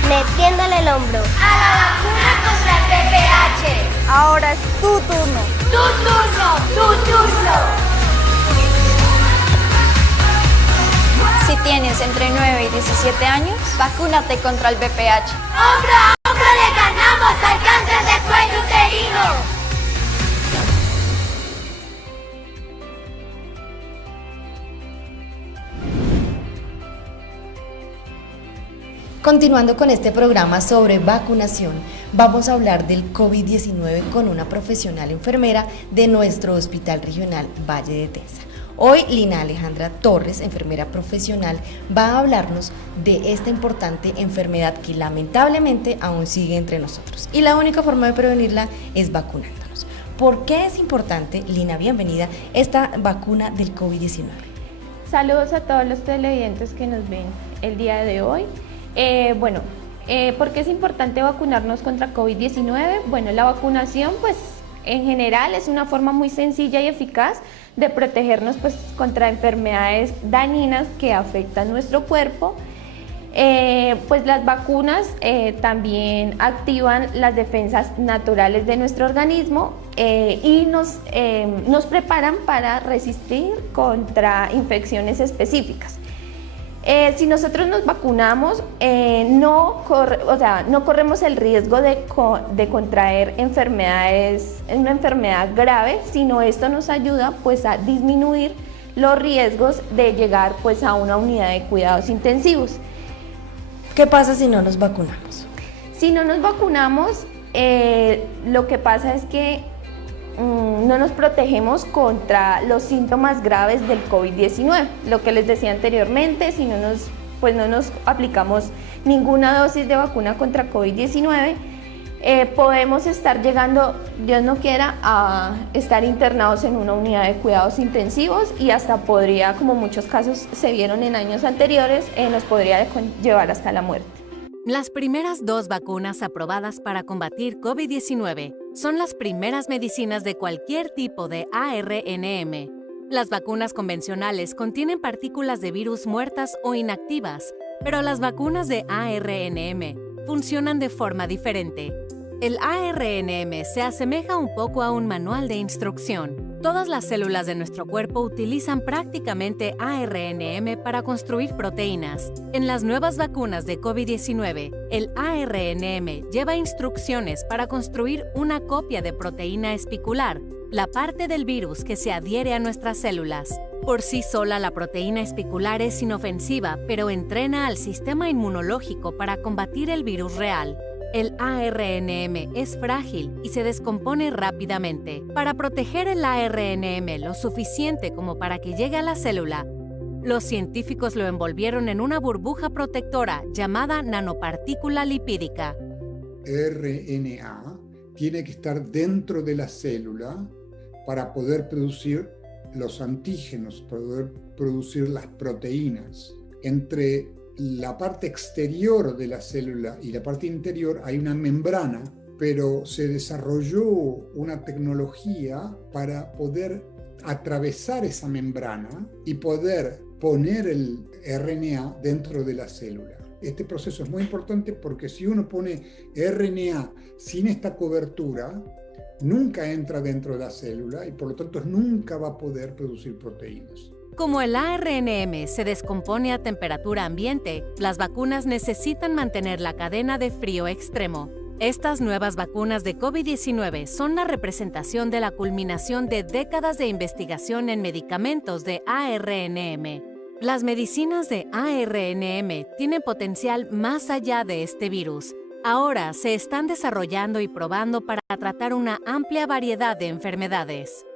metiéndole el hombro a la vacuna contra el VPH. Ahora es tu turno. Tu turno, tu turno. Si tienes entre 9 y 17 años, vacúnate contra el VPH. Hombro a hombro le ganamos al cáncer de cuello uterino. Continuando con este programa sobre vacunación, vamos a hablar del COVID-19 con una profesional enfermera de nuestro Hospital Regional Valle de Tensa. Hoy Lina Alejandra Torres, enfermera profesional, va a hablarnos de esta importante enfermedad que lamentablemente aún sigue entre nosotros. Y la única forma de prevenirla es vacunándonos. ¿Por qué es importante, Lina, bienvenida, esta vacuna del COVID-19? Saludos a todos los televidentes que nos ven el día de hoy. ¿Por qué es importante vacunarnos contra COVID-19? Bueno, la vacunación, pues, en general es una forma muy sencilla y eficaz de protegernos, pues, contra enfermedades dañinas que afectan nuestro cuerpo. Pues las vacunas también activan las defensas naturales de nuestro organismo y nos preparan para resistir contra infecciones específicas. Si nosotros nos vacunamos, no corremos el riesgo de contraer una enfermedad grave, sino esto nos ayuda, pues, a disminuir los riesgos de llegar, pues, a una unidad de cuidados intensivos. ¿Qué pasa si no nos vacunamos? Si no nos vacunamos, lo que pasa es que no nos protegemos contra los síntomas graves del COVID-19. Lo que les decía anteriormente, si no nos aplicamos ninguna dosis de vacuna contra COVID-19, podemos estar llegando, Dios no quiera, a estar internados en una unidad de cuidados intensivos y hasta podría, como muchos casos se vieron en años anteriores, nos podría llevar hasta la muerte. Las primeras 2 vacunas aprobadas para combatir COVID-19 son las primeras medicinas de cualquier tipo de ARNM. Las vacunas convencionales contienen partículas de virus muertas o inactivas, pero las vacunas de ARNM funcionan de forma diferente. El ARNM se asemeja un poco a un manual de instrucción. Todas las células de nuestro cuerpo utilizan prácticamente ARNM para construir proteínas. En las nuevas vacunas de COVID-19, el ARNM lleva instrucciones para construir una copia de proteína espicular, la parte del virus que se adhiere a nuestras células. Por sí sola, la proteína espicular es inofensiva, pero entrena al sistema inmunológico para combatir el virus real. El ARNM es frágil y se descompone rápidamente. Para proteger el ARNM lo suficiente como para que llegue a la célula, los científicos lo envolvieron en una burbuja protectora llamada nanopartícula lipídica. RNA tiene que estar dentro de la célula para poder producir los antígenos, poder producir las proteínas. Entre la parte exterior de la célula y la parte interior hay una membrana, pero se desarrolló una tecnología para poder atravesar esa membrana y poder poner el RNA dentro de la célula. este proceso es muy importante porque si uno pone RNA sin esta cobertura, nunca entra dentro de la célula y por lo tanto nunca va a poder producir proteínas. Como el ARNM se descompone a temperatura ambiente, las vacunas necesitan mantener la cadena de frío extremo. Estas nuevas vacunas de COVID-19 son la representación de la culminación de décadas de investigación en medicamentos de ARNM. Las medicinas de ARNM tienen potencial más allá de este virus. Ahora se están desarrollando y probando para tratar una amplia variedad de enfermedades.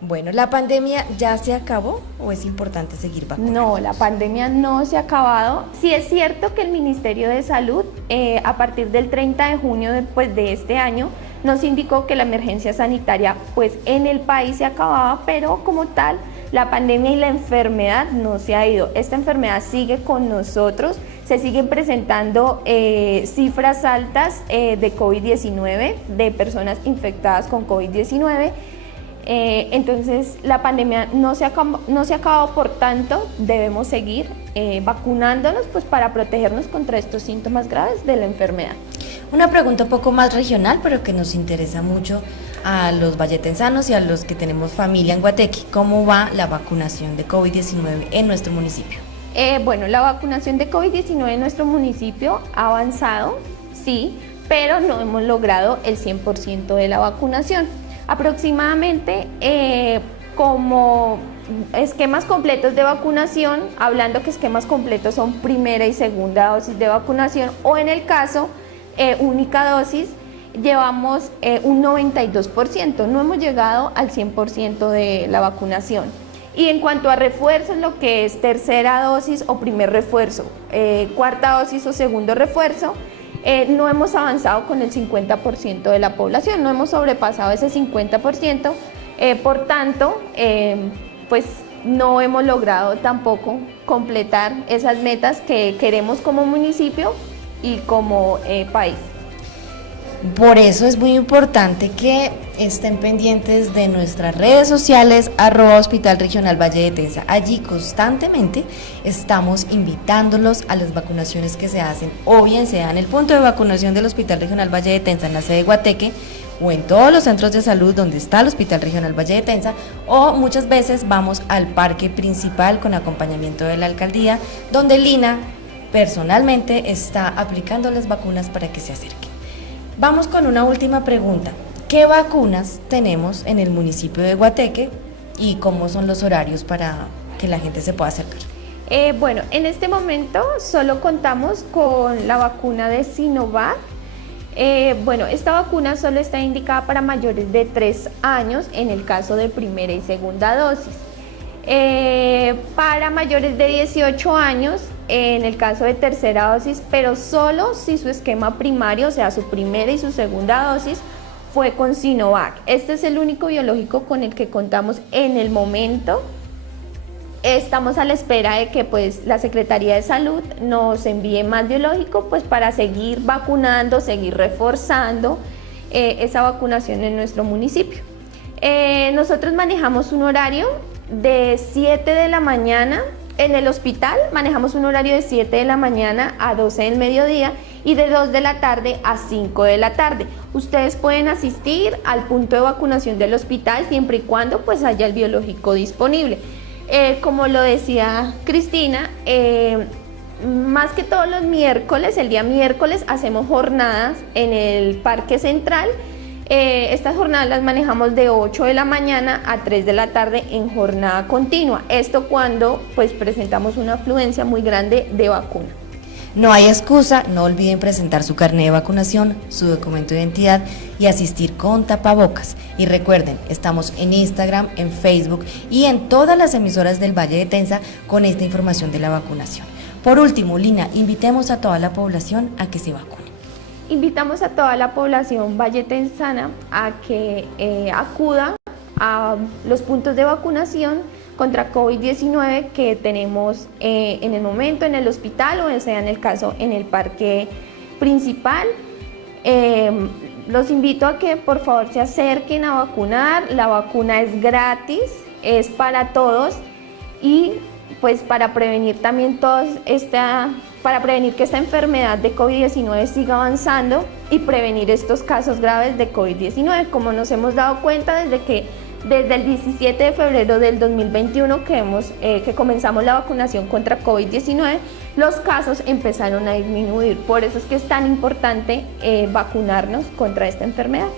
Bueno, ¿la pandemia ya se acabó o es importante seguir vacunando? No, la pandemia no se ha acabado. Sí es cierto que el Ministerio de Salud, a partir del 30 de junio de este año, nos indicó que la emergencia sanitaria pues, en el país se acababa, pero como tal, la pandemia y la enfermedad no se ha ido. Esta enfermedad sigue con nosotros, se siguen presentando cifras altas de COVID-19, de personas infectadas con COVID-19. Entonces la pandemia no se ha acabado, por tanto debemos seguir vacunándonos pues, para protegernos contra estos síntomas graves de la enfermedad. Una pregunta un poco más regional, pero que nos interesa mucho a los valletensanos y a los que tenemos familia en Guateque. ¿Cómo va la vacunación de COVID-19 en nuestro municipio? Bueno, la vacunación de COVID-19 en nuestro municipio ha avanzado, sí, pero no hemos logrado el 100% de la vacunación. Aproximadamente como esquemas completos de vacunación, hablando que esquemas completos son primera y segunda dosis de vacunación, o en el caso única dosis, llevamos un 92%, no hemos llegado al 100% de la vacunación. Y en cuanto a refuerzos, lo que es tercera dosis o primer refuerzo, cuarta dosis o segundo refuerzo, no hemos avanzado con el 50% de la población, no hemos sobrepasado ese 50%, por tanto, pues no hemos logrado tampoco completar esas metas que queremos como municipio y como país. Por eso es muy importante que estén pendientes de nuestras redes sociales, @Hospital Regional Valle de Tensa. Allí constantemente estamos invitándolos a las vacunaciones que se hacen, o bien sea en el punto de vacunación del Hospital Regional Valle de Tensa en la sede de Guateque, o en todos los centros de salud donde está el Hospital Regional Valle de Tensa, o muchas veces vamos al parque principal con acompañamiento de la alcaldía, donde Lina personalmente está aplicando las vacunas para que se acerquen. Vamos con una última pregunta. ¿Qué vacunas tenemos en el municipio de Guateque y cómo son los horarios para que la gente se pueda acercar? Bueno, en este momento solo contamos con la vacuna de Sinovac. Bueno, esta vacuna solo está indicada para mayores de 3 años en el caso de primera y segunda dosis. Para mayores de 18 años en el caso de tercera dosis, pero solo si su esquema primario, o sea, su primera y su segunda dosis, fue con Sinovac. Este es el único biológico con el que contamos en el momento. Estamos a la espera de que pues, la Secretaría de Salud nos envíe más biológico pues, para seguir vacunando, seguir reforzando esa vacunación en nuestro municipio. Nosotros manejamos un horario de 7 de la mañana. En el hospital manejamos un horario de 7 de la mañana a 12 del mediodía y de 2 de la tarde a 5 de la tarde. Ustedes pueden asistir al punto de vacunación del hospital siempre y cuando pues, haya el biológico disponible. Como lo decía Cristina, más que todos los miércoles, el día miércoles hacemos jornadas en el Parque Central. Estas jornadas las manejamos de 8 de la mañana a 3 de la tarde en jornada continua. Esto cuando pues, presentamos una afluencia muy grande de vacuna. No hay excusa, no olviden presentar su carnet de vacunación, su documento de identidad y asistir con tapabocas. Y recuerden, estamos en Instagram, en Facebook y en todas las emisoras del Valle de Tensa con esta información de la vacunación. Por último, Lina, invitemos a toda la población a que se vacune. Invitamos a toda la población valletensana a que acuda a los puntos de vacunación contra COVID-19 que tenemos en el momento en el hospital o sea en el caso en el parque principal. Los invito a que por favor se acerquen a vacunar. La vacuna es gratis, es para todos y pues para prevenir también para prevenir que esta enfermedad de COVID-19 siga avanzando y prevenir estos casos graves de COVID-19. Como nos hemos dado cuenta desde el 17 de febrero del 2021 que comenzamos la vacunación contra COVID-19, los casos empezaron a disminuir. Por eso es que es tan importante vacunarnos contra esta enfermedad.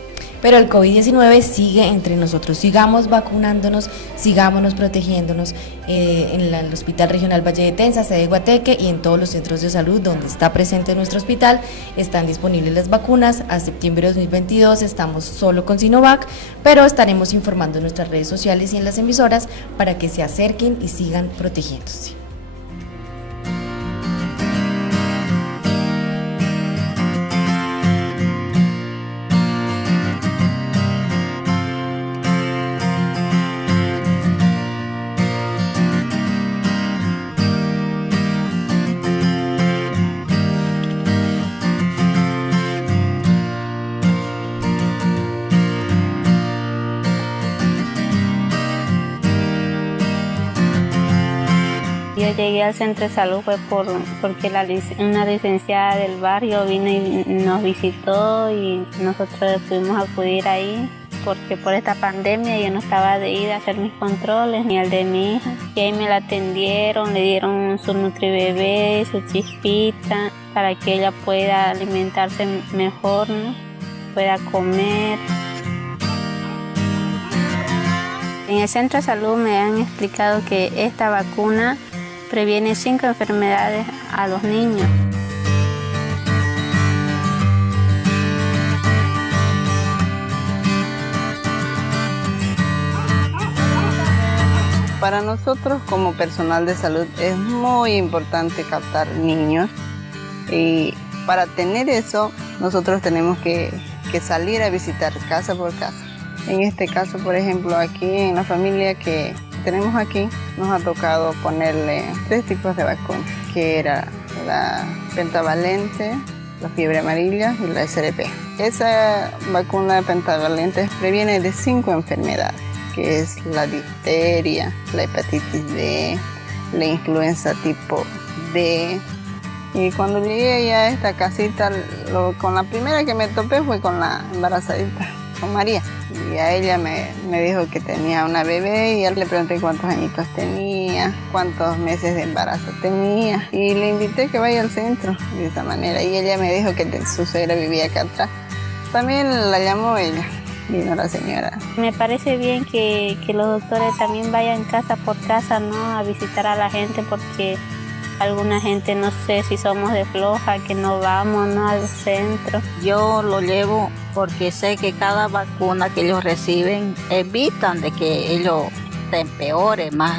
Pero el COVID-19 sigue entre nosotros. Sigamos vacunándonos, sigámonos protegiéndonos en el Hospital Regional Valle de Tenza, sede de Guateque, y en todos los centros de salud donde está presente nuestro hospital están disponibles las vacunas. A septiembre de 2022 estamos solo con Sinovac, pero estaremos informando en nuestras redes sociales y en las emisoras para que se acerquen y sigan protegiéndose. Yo llegué al centro de salud fue porque una licenciada del barrio vino y nos visitó y nosotros pudimos acudir ahí porque por esta pandemia yo no estaba de ir a hacer mis controles ni al de mi hija. Y ahí me la atendieron, le dieron su nutribebé, su chispita para que ella pueda alimentarse mejor, ¿no? Pueda comer. En el centro de salud me han explicado que esta vacuna previene 5 enfermedades a los niños. Para nosotros como personal de salud es muy importante captar niños y para tener eso nosotros tenemos que salir a visitar casa por casa. En este caso, por ejemplo, aquí en la familia que tenemos aquí, nos ha tocado ponerle 3 tipos de vacunas, que era la pentavalente, la fiebre amarilla y la SRP. Esa vacuna pentavalente previene de 5 enfermedades, que es la difteria, la hepatitis B, la influenza tipo B. Y cuando llegué ya a esta casita, con la primera que me topé fue con la embarazadita, con María. Y a ella me dijo que tenía una bebé y le pregunté cuántos añitos tenía, cuántos meses de embarazo tenía. Y le invité que vaya al centro de esta manera. Y ella me dijo que su suegra vivía acá atrás. También la llamó ella, vino la señora. Me parece bien que los doctores también vayan casa por casa, ¿no? A visitar a la gente porque alguna gente no sé si somos de floja, que no vamos, ¿no? Al centro. Yo lo llevo porque sé que cada vacuna que ellos reciben evitan de que ellos se empeoren más.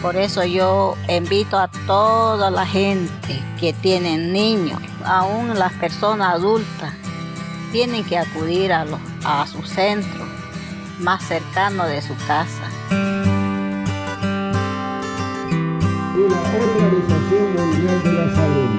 Por eso yo invito a toda la gente que tienen niños, aún las personas adultas, tienen que acudir a su centro más cercano de su casa. Y la Organización Mundial de la Salud.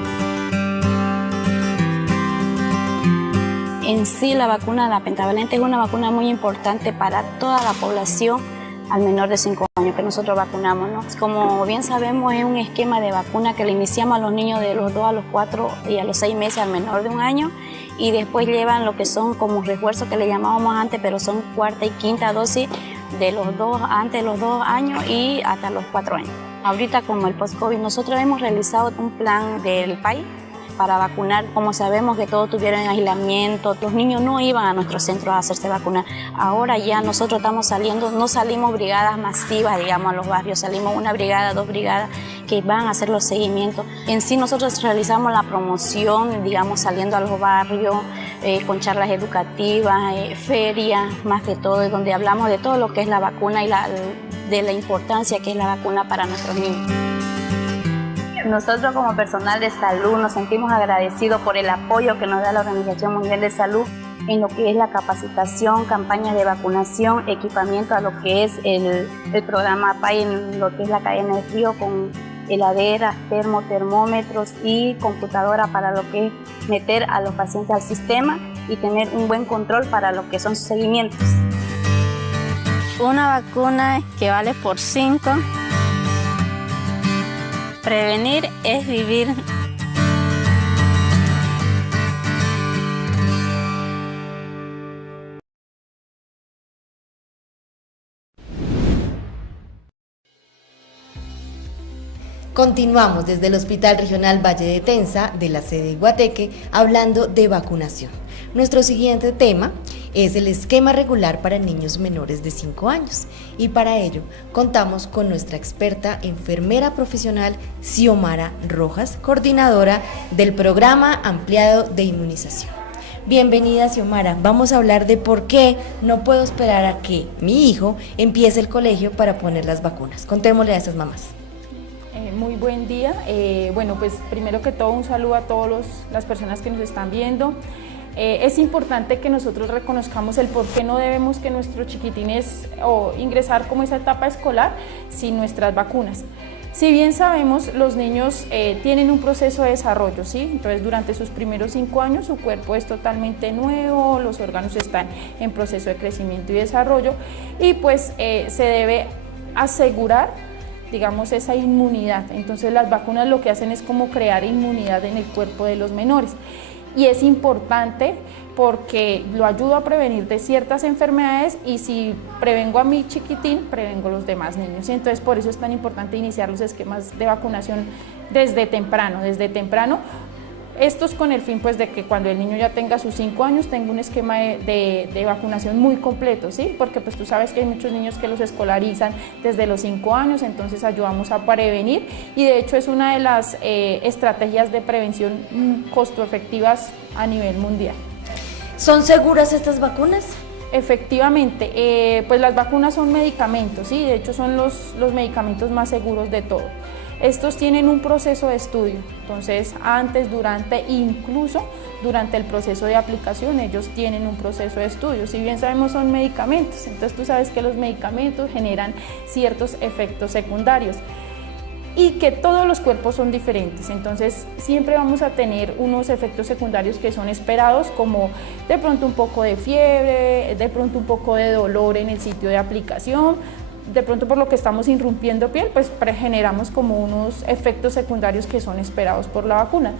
En sí, la vacuna de la pentavalente es una vacuna muy importante para toda la población al menor de 5 años que nosotros vacunamos, ¿no? Como bien sabemos, es un esquema de vacuna que le iniciamos a los niños de los 2 a los 4 y a los 6 meses al menor de 1 año y después llevan lo que son como refuerzos que le llamábamos antes, pero son cuarta y quinta dosis de los 2, antes de los 2 años y hasta los 4 años. Ahorita como el post-COVID, nosotros hemos realizado un plan del país para vacunar. Como sabemos que todos tuvieron aislamiento, los niños no iban a nuestros centros a hacerse vacunar. Ahora ya nosotros estamos saliendo, no salimos brigadas masivas, digamos, a los barrios, salimos 1 brigada, 2 brigadas que van a hacer los seguimientos. En sí nosotros realizamos la promoción, digamos, saliendo a los barrios, con charlas educativas, ferias, más que todo, donde hablamos de todo lo que es la vacuna y de la importancia que es la vacuna para nuestros niños. Nosotros como personal de salud nos sentimos agradecidos por el apoyo que nos da la Organización Mundial de Salud en lo que es la capacitación, campañas de vacunación, equipamiento a lo que es el programa PAI en lo que es la cadena de frío con heladeras, termómetros y computadora para lo que es meter a los pacientes al sistema y tener un buen control para lo que son sus seguimientos. Una vacuna que vale por 5 Prevenir es vivir. Continuamos desde el Hospital Regional Valle de Tensa, de la sede Guateque, hablando de vacunación. Nuestro siguiente tema es el esquema regular para niños menores de 5 años y para ello contamos con nuestra experta enfermera profesional Xiomara Rojas, coordinadora del programa ampliado de inmunización. Bienvenida, Xiomara. Vamos a hablar de por qué no puedo esperar a que mi hijo empiece el colegio para poner las vacunas. Contémosle a estas mamás. Muy buen día. Bueno, pues primero que todo un saludo a todas las personas que nos están viendo. Es importante que nosotros reconozcamos el por qué no debemos que nuestros chiquitines ingresar como esa etapa escolar sin nuestras vacunas. Si bien sabemos, los niños tienen un proceso de desarrollo, ¿sí? Entonces durante sus primeros 5 años su cuerpo es totalmente nuevo, los órganos están en proceso de crecimiento y desarrollo y pues se debe asegurar, digamos, esa inmunidad. Entonces las vacunas lo que hacen es como crear inmunidad en el cuerpo de los menores y es importante porque lo ayuda a prevenir de ciertas enfermedades y si prevengo a mi chiquitín, prevengo a los demás niños. Entonces por eso es tan importante iniciar los esquemas de vacunación desde temprano. Estos con el fin pues de que cuando el niño ya tenga sus 5 años tenga un esquema de vacunación muy completo, ¿sí? Porque pues tú sabes que hay muchos niños que los escolarizan desde los 5 años, entonces ayudamos a prevenir y de hecho es una de las estrategias de prevención costo efectivas a nivel mundial. ¿Son seguras estas vacunas? Efectivamente, pues las vacunas son medicamentos, ¿sí? De hecho son los medicamentos más seguros de todo. Estos tienen un proceso de estudio, entonces antes, durante, incluso durante el proceso de aplicación ellos tienen un proceso de estudio. Si bien sabemos son medicamentos, entonces tú sabes que los medicamentos generan ciertos efectos secundarios y que todos los cuerpos son diferentes, entonces siempre vamos a tener unos efectos secundarios que son esperados como de pronto un poco de fiebre, de pronto un poco de dolor en el sitio de aplicación, de pronto por lo que estamos irrumpiendo piel, pues generamos como unos efectos secundarios que son esperados por las vacunas,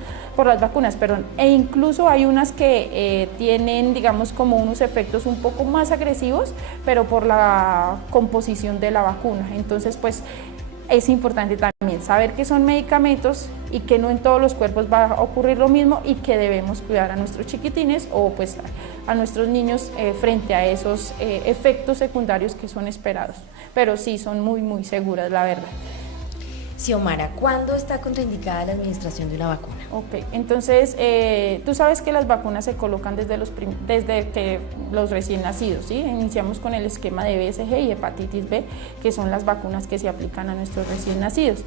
e incluso hay unas que tienen, digamos, como unos efectos un poco más agresivos, pero por la composición de la vacuna. Entonces, pues es importante también saber que son medicamentos y que no en todos los cuerpos va a ocurrir lo mismo y que debemos cuidar a nuestros chiquitines o pues a nuestros niños frente a esos efectos secundarios que son esperados, pero sí son muy muy seguras, la verdad. Xiomara, ¿cuándo está contraindicada la administración de una vacuna? Ok, entonces tú sabes que las vacunas se colocan desde que los recién nacidos, ¿sí? Iniciamos con el esquema de BCG y hepatitis B, que son las vacunas que se aplican a nuestros recién nacidos.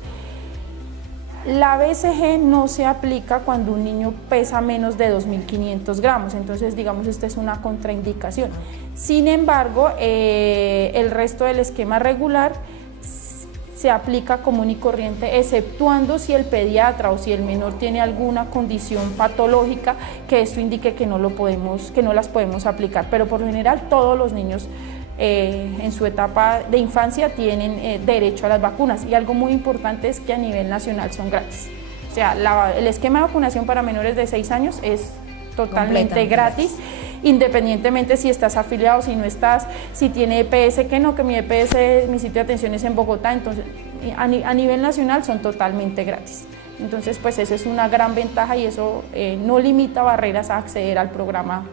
La BCG no se aplica cuando un niño pesa menos de 2.500 gramos, entonces digamos esta es una contraindicación. Sin embargo, el resto del esquema regular se aplica común y corriente, exceptuando si el pediatra o si el menor tiene alguna condición patológica que esto indique que no las podemos aplicar, pero por lo general todos los niños en su etapa de infancia tienen derecho a las vacunas y algo muy importante es que a nivel nacional son gratis. O sea, el esquema de vacunación para menores de 6 años es totalmente gratis, independientemente si estás afiliado, si no estás, si tiene EPS, que mi EPS, mi sitio de atención es en Bogotá, entonces a nivel nacional son totalmente gratis. Entonces pues esa es una gran ventaja y eso no limita barreras a acceder al programa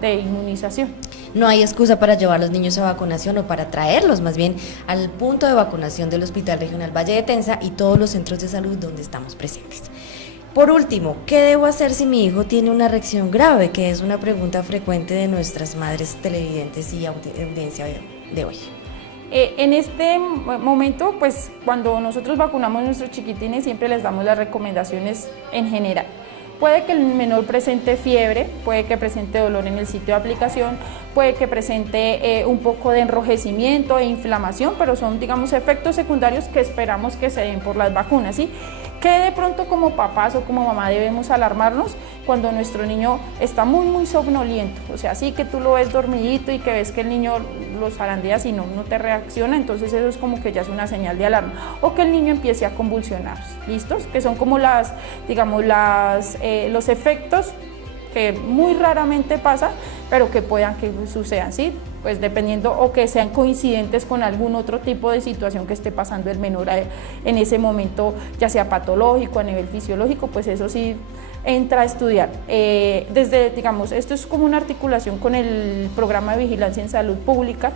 de inmunización. No hay excusa para llevar a los niños a vacunación o para traerlos más bien al punto de vacunación del Hospital Regional Valle de Tensa y todos los centros de salud donde estamos presentes. Por último, ¿qué debo hacer si mi hijo tiene una reacción grave? Que es una pregunta frecuente de nuestras madres televidentes y audiencia de hoy. En este momento, pues cuando nosotros vacunamos a nuestros chiquitines siempre les damos las recomendaciones en general. Puede que el menor presente fiebre, puede que presente dolor en el sitio de aplicación, puede que presente un poco de enrojecimiento e inflamación, pero son, digamos, efectos secundarios que esperamos que se den por las vacunas, ¿sí? ¿Qué de pronto como papás o como mamá debemos alarmarnos cuando nuestro niño está muy somnoliento? O sea, sí que tú lo ves dormidito y que ves que el niño lo zarandeas y no te reacciona, entonces eso es como que ya es una señal de alarma. O que el niño empiece a convulsionarse, ¿listos? Que son como los efectos que muy raramente pasa, pero que puedan que sucedan, ¿sí? Pues dependiendo, o que sean coincidentes con algún otro tipo de situación que esté pasando el menor en ese momento, ya sea patológico, a nivel fisiológico, pues eso sí entra a estudiar. Esto es como una articulación con el programa de vigilancia en salud pública,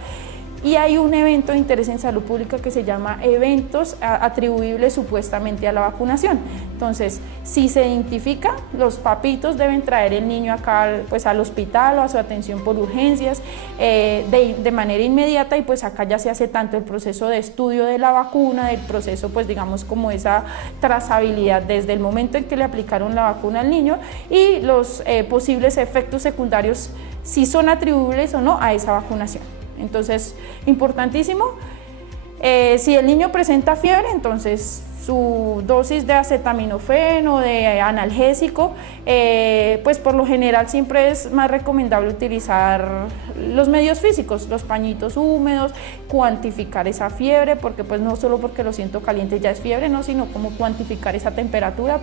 y hay un evento de interés en salud pública que se llama eventos atribuibles supuestamente a la vacunación. Entonces, si se identifica, los papitos deben traer el niño acá pues al hospital o a su atención por urgencias de manera inmediata, y pues acá ya se hace tanto el proceso de estudio de la vacuna, del proceso pues digamos como esa trazabilidad desde el momento en que le aplicaron la vacuna al niño, y los posibles efectos secundarios, si son atribuibles o no a esa vacunación. Entonces, importantísimo, si el niño presenta fiebre, entonces su dosis de acetaminofén o de analgésico, pues por lo general siempre es más recomendable utilizar los medios físicos, los pañitos húmedos, cuantificar esa fiebre, porque pues no solo porque lo siento caliente ya es fiebre, no, sino como cuantificar esa temperatura,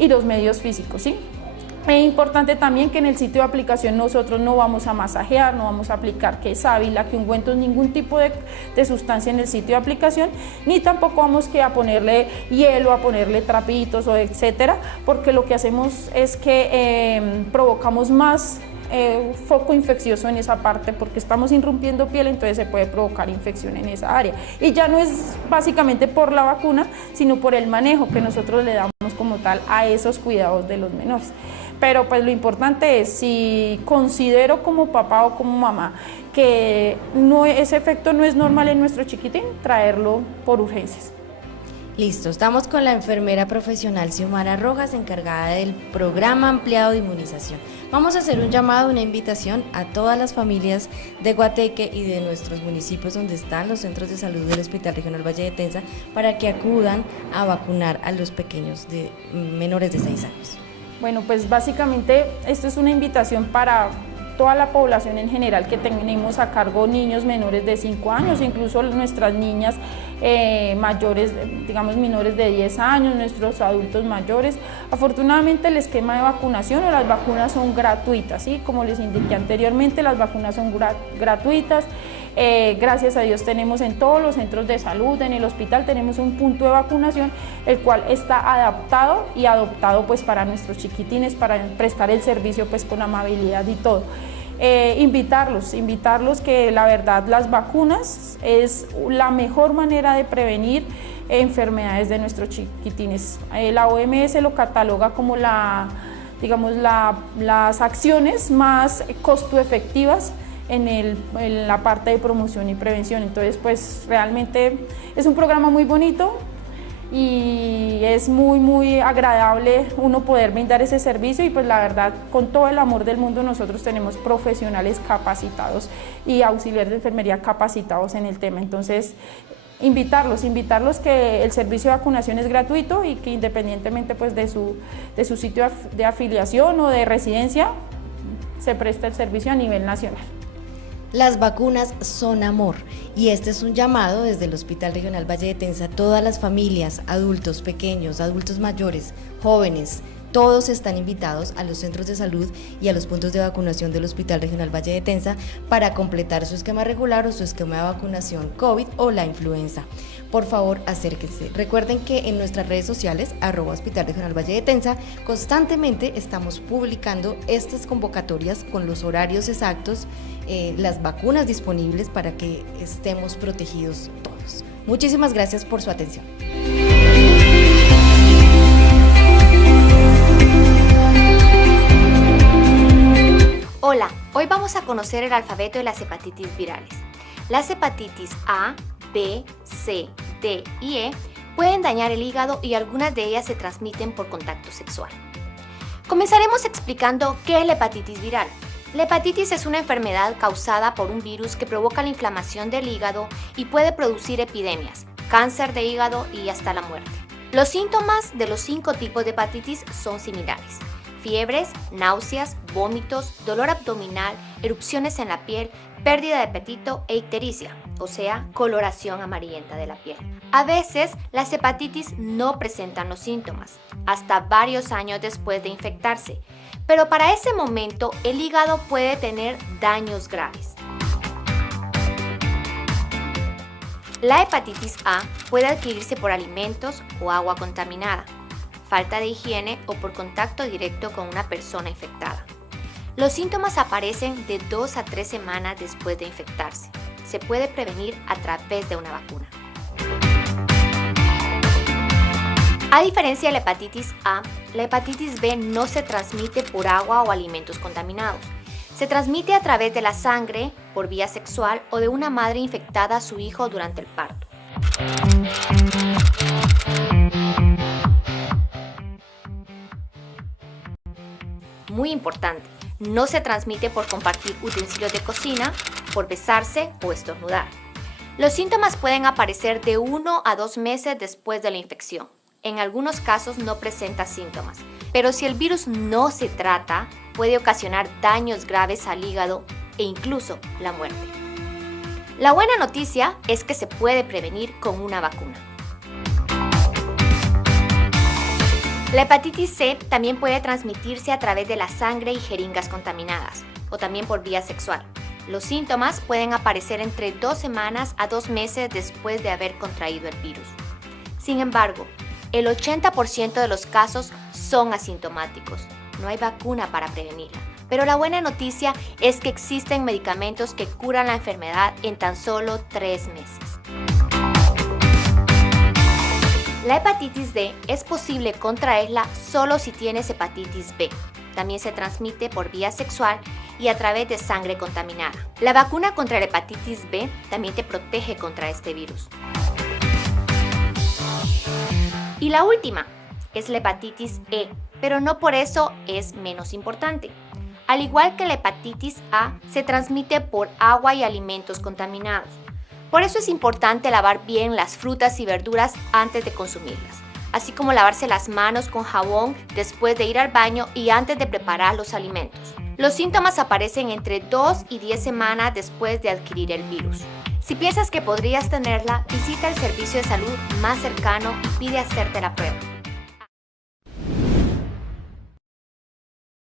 y los medios físicos, ¿sí? Es importante también que en el sitio de aplicación nosotros no vamos a masajear, no vamos a aplicar que sábila, que ungüentos, ningún tipo de sustancia en el sitio de aplicación, ni tampoco vamos a ponerle hielo, a ponerle trapitos o etcétera, porque lo que hacemos es que provocamos más foco infeccioso en esa parte, porque estamos irrumpiendo piel, entonces se puede provocar infección en esa área. Y ya no es básicamente por la vacuna, sino por el manejo que nosotros le damos como tal a esos cuidados de los menores. Pero pues lo importante es, si considero como papá o como mamá que ese efecto no es normal en nuestro chiquitín, traerlo por urgencias. Listo, estamos con la enfermera profesional Xiomara Rojas, encargada del programa ampliado de inmunización. Vamos a hacer un llamado, una invitación a todas las familias de Guateque y de nuestros municipios donde están los centros de salud del Hospital Regional Valle de Tenza, para que acudan a vacunar a los pequeños de menores de 6 años. Bueno, pues básicamente esto es una invitación para toda la población en general que tenemos a cargo niños menores de 5 años, incluso nuestras niñas mayores, digamos menores de 10 años, nuestros adultos mayores. Afortunadamente el esquema de vacunación o las vacunas son gratuitas, ¿sí? Como les indiqué anteriormente, las vacunas son gratuitas. Gracias a Dios tenemos en todos los centros de salud, en el hospital tenemos un punto de vacunación, el cual está adaptado y adoptado pues para nuestros chiquitines, para prestar el servicio pues con amabilidad y todo. Invitarlos que la verdad las vacunas es la mejor manera de prevenir enfermedades de nuestros chiquitines. La OMS lo cataloga como las acciones más costo efectivas en la parte de promoción y prevención. Entonces pues realmente es un programa muy bonito y es muy agradable uno poder brindar ese servicio, y pues la verdad con todo el amor del mundo nosotros tenemos profesionales capacitados y auxiliares de enfermería capacitados en el tema. Entonces invitarlos que el servicio de vacunación es gratuito y que independientemente pues de su sitio de afiliación o de residencia se presta el servicio a nivel nacional. Las vacunas son amor, y este es un llamado desde el Hospital Regional Valle de Tenza a todas las familias, adultos pequeños, adultos mayores, jóvenes. Todos están invitados a los centros de salud y a los puntos de vacunación del Hospital Regional Valle de Tenza para completar su esquema regular o su esquema de vacunación COVID o la influenza. Por favor, acérquense. Recuerden que en nuestras redes sociales, @Hospital Regional Valle de Tenza, constantemente estamos publicando estas convocatorias con los horarios exactos, las vacunas disponibles para que estemos protegidos todos. Muchísimas gracias por su atención. Hola, hoy vamos a conocer el alfabeto de las hepatitis virales. Las hepatitis A, B, C, D y E pueden dañar el hígado y algunas de ellas se transmiten por contacto sexual. Comenzaremos explicando qué es la hepatitis viral. La hepatitis es una enfermedad causada por un virus que provoca la inflamación del hígado y puede producir epidemias, cáncer de hígado y hasta la muerte. Los síntomas de los 5 tipos de hepatitis son similares: fiebres, náuseas, vómitos, dolor abdominal, erupciones en la piel, pérdida de apetito e ictericia, o sea, coloración amarillenta de la piel. A veces, las hepatitis no presentan los síntomas hasta varios años después de infectarse, pero para ese momento el hígado puede tener daños graves. La hepatitis A puede adquirirse por alimentos o agua contaminada, falta de higiene o por contacto directo con una persona infectada. Los síntomas aparecen de 2 a 3 semanas después de infectarse. Se puede prevenir a través de una vacuna. A diferencia de la hepatitis A, la hepatitis B no se transmite por agua o alimentos contaminados. Se transmite a través de la sangre, por vía sexual o de una madre infectada a su hijo durante el parto. Muy importante, no se transmite por compartir utensilios de cocina, por besarse o estornudar. Los síntomas pueden aparecer de 1 a 2 meses después de la infección. En algunos casos no presenta síntomas, pero si el virus no se trata, puede ocasionar daños graves al hígado e incluso la muerte. La buena noticia es que se puede prevenir con una vacuna. La hepatitis C también puede transmitirse a través de la sangre y jeringas contaminadas, o también por vía sexual. Los síntomas pueden aparecer entre 2 semanas a 2 meses después de haber contraído el virus. Sin embargo, el 80% de los casos son asintomáticos. No hay vacuna para prevenirla. Pero la buena noticia es que existen medicamentos que curan la enfermedad en tan solo 3 meses. La hepatitis D es posible contraerla solo si tienes hepatitis B. También se transmite por vía sexual y a través de sangre contaminada. La vacuna contra la hepatitis B también te protege contra este virus. Y la última es la hepatitis E, pero no por eso es menos importante. Al igual que la hepatitis A, se transmite por agua y alimentos contaminados. Por eso es importante lavar bien las frutas y verduras antes de consumirlas, así como lavarse las manos con jabón después de ir al baño y antes de preparar los alimentos. Los síntomas aparecen entre 2 y 10 semanas después de adquirir el virus. Si piensas que podrías tenerla, visita el servicio de salud más cercano y pide hacerte la prueba.